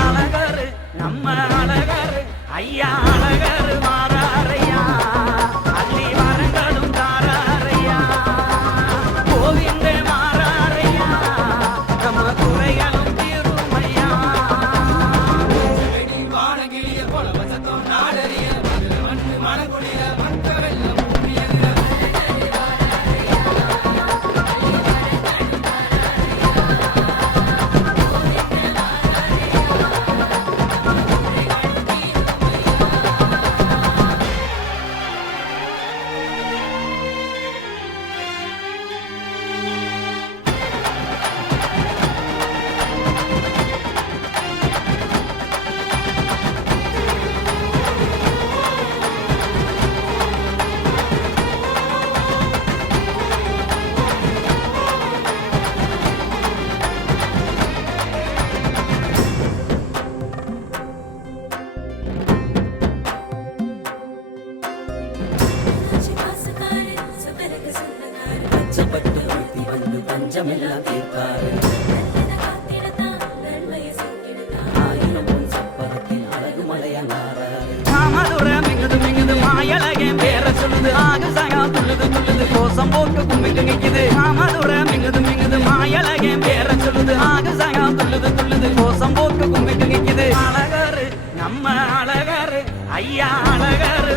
அழகரு நம்ம அழகரு ஐயா அழகரு மாறாரையா அள்ளி வரங்களும் தாராரையா கோவிந்த மாறாரையா நம்ம குறைகளும் தீருமையா வானகிளிய போல வசத்தம் நாடறிய மனக்குடிய மக்க வெள்ளம் பட்டு ஊத்தி வந்து பஞ்சமெல்லாம் தீர்த்தாரு ஆயிரம் பொன் சப்பரத்தில் அழகு மலையங்காராரு மாமதுரை மிங்குது மிங்குது மாயழகன் பேர சொல்லுது ஆகு சகா துள்ளுது துள்ளுது கோசம் போக்கு கும்பிட்டு நிக்குது மாமதுரை மிங்குது மிங்குது மாயழகன் பேர சொல்லுது ஆகு சகா துள்ளுது துள்ளுது கோசம் போக்கு கும்பிட்டு நிக்குது அழகரு நம்ம அழகரு ஐயா அழகரு